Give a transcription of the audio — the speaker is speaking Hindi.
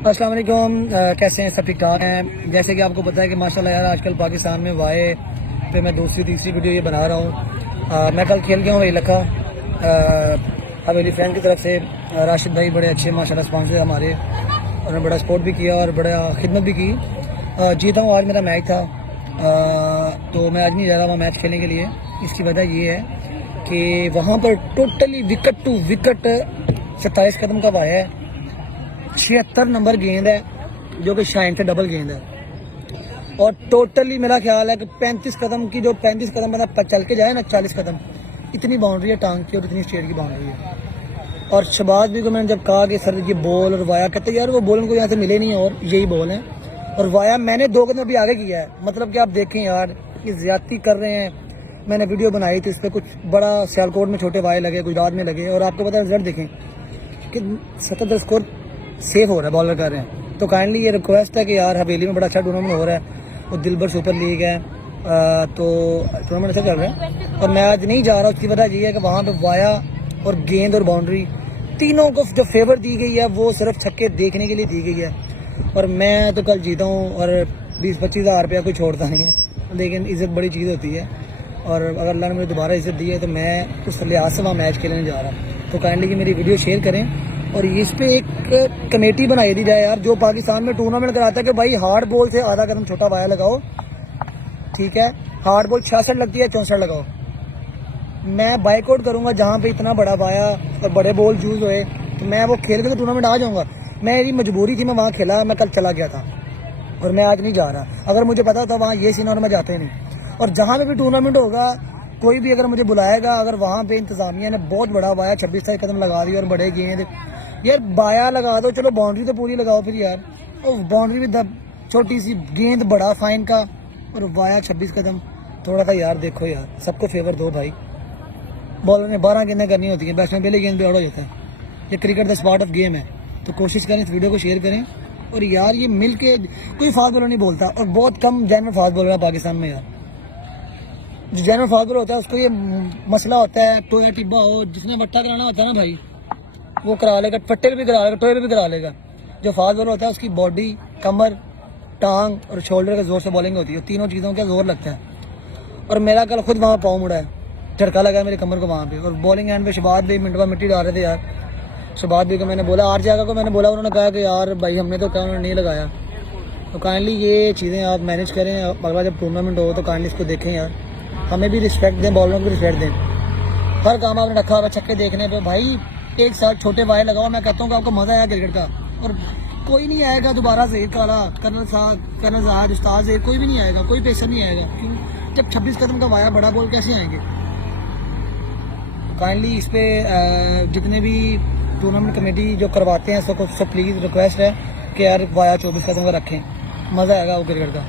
अस्सलाम वालेकुम। कैसे हैं? सब ठीक ठाक हैं। जैसे कि आपको पता है कि माशाल्लाह यार आजकल पाकिस्तान में वाए पे मैं दूसरी तीसरी वीडियो ये बना रहा हूँ। मैं कल खेल गया हूँ वही लखा हवेली फ्रेंड की तरफ से। राशिद भाई बड़े अच्छे माशाल्लाह स्पॉन्सर है हमारे, उन्होंने बड़ा सपोर्ट भी किया और बड़ा खिदमत भी की। जीता हूँ। आज मेरा मैच था तो मैं आज नहीं जा रहा वहाँ मैच खेलने के लिए। इसकी वजह ये है कि वहाँ पर टोटली विकेट टू विकेट 27 कदम का वाया है। 76 नंबर गेंद है जो कि शाइन से डबल गेंद है और टोटली मेरा ख्याल है कि 35 कदम की, जो 35 कदम मतलब चल के जाए ना 40 कदम, इतनी बाउंड्री है टांग की और इतनी स्ट्रेट की बाउंड्री है। और शहबाज भी को मैंने जब कहा कि सर ये बॉल और वाया, कहते यार वो बॉल उनको यहाँ से मिले नहीं और यही बॉल है और वाया मैंने 2 कदम भी आगे किया है। मतलब कि आप देखें यार ये ज्यादती कर रहे हैं। मैंने वीडियो बनाई थी इस पर, कुछ बड़ा सियालकोट में छोटे वाये लगे, गुजरात में लगे, और आपको पता है रिजल्ट देखें कि 77 स्कोर सेफ हो रहा है, बॉलर कर रहे हैं। तो काइंडली ये रिक्वेस्ट है कि यार हवेली में बड़ा अच्छा टूर्नामेंट हो रहा है, वो दिलबर सुपर लीग है, तो टूर्नामेंट अच्छा चल रहा है और मैं आज नहीं जा रहा। उसकी वजह ये है कि वहाँ पे वाया और गेंद और बाउंड्री तीनों को जो फेवर दी गई है वो सिर्फ छक्के देखने के लिए दी गई है। और मैं तो कल जीता हूँ और 20-25 हज़ार रुपया कोई छोड़ता नहीं है, लेकिन इज़्ज़त बड़ी चीज़ होती है और अगर अल्लाह ने मुझे दोबारा इज़्ज़त दी है तो मैं उस लिहाज से वहाँ मैच खेलने जा रहा हूँ। तो काइंडली कि मेरी वीडियो शेयर करें और इस पे एक कमेटी बनाई दी जाए यार, जो पाकिस्तान में टूर्नामेंट कराता है कि भाई हार्ड बॉल से आधा कदम छोटा वाया लगाओ, ठीक है, हार्ड बॉल 66 लगती है 64 लगाओ। मैं बाइकआउट करूंगा जहाँ पे इतना बड़ा वाया और बड़े बॉल यूज हुए, तो मैं वो खेल के तो टूर्नामेंट आ जाऊंगा। मेरी मजबूरी थी, मैं वहाँ खेला, मैं कल चला गया था और मैं आज नहीं जा रहा। अगर मुझे पता होता वहाँ ये सीन और मैं जाते नहीं। और जहाँ पे भी टूर्नामेंट होगा कोई भी अगर मुझे बुलाएगा, अगर वहाँ पे इंतजामिया ने बहुत बड़ा वाया 26 कदम लगा दी और बड़े गेंद, यार वाया लगा दो, चलो बाउंड्री तो पूरी लगाओ फिर यार, और बाउंड्री भी छोटी सी, गेंद बड़ा फाइन का और वाया 26 कदम, थोड़ा सा यार देखो यार, सबको फेवर दो भाई। बॉलर ने 12 गेंदें करनी होती हैं, बैट्समैन पहले गेंद पे आउट हो जाता है। ये क्रिकेट द स्पार्ट ऑफ गेम है, तो कोशिश करें इस वीडियो को शेयर करें। और यार ये मिल के कोई फास्ट बॉलर नहीं बोलता और बहुत कम जेन्युइन फास्ट बॉलर है पाकिस्तान में यार। जो जेन्युइन फास्ट बॉलर होता है उसको ये मसला होता है, टोए टिब्बा हो, जिसने वट्टा कराना होता है ना भाई वो करा लेगा, पट्टे पे भी करा लेगा, टोए पे भी करा लेगा। जो फास्ट बॉलर होता है उसकी बॉडी, कमर, टांग और शोल्डर के जोर से बॉलिंग होती है, तीनों चीज़ों का जोर लगता है। और मेरा कल खुद वहाँ पाँव मुड़ा है, झटका लगा मेरे कमर को वहाँ पे। और बॉलिंग एंड पे शहबाज भी मिनटवा मिट्टी डाल रहे थे यार। शहबाज भी को मैंने बोला, आर जागा को मैंने बोला, उन्होंने कहा कि यार भाई हमने तो क्या नहीं लगाया। तो काइंडली ये चीज़ें आप मैनेज करें, अगला जब टूर्नामेंट हो तो काइंडली इसको देखें यार, हमें भी रिस्पेक्ट दें, बॉलरों को भी रिस्पेक्ट दें। हर काम आपने रखा हुआ छक्के देखने पे भाई, एक साथ छोटे वाये लगाओ। मैं कहता हूँ कि आपको मज़ा आया क्रिकेट का और कोई नहीं आएगा दोबारा से, काला कर्नल साहब उस्ताद से कोई भी नहीं आएगा, कोई पेशर नहीं आएगा। क्यों? जब 26 कदम का वाया बड़ा बॉल कैसे आएंगे। काइंडली इस पे जितने भी टूर्नामेंट कमेटी जो करवाते हैं सबको प्लीज़ रिक्वेस्ट है कि यार वाया 24 कदम का रखें, मज़ा आएगा वो क्रिकेट का।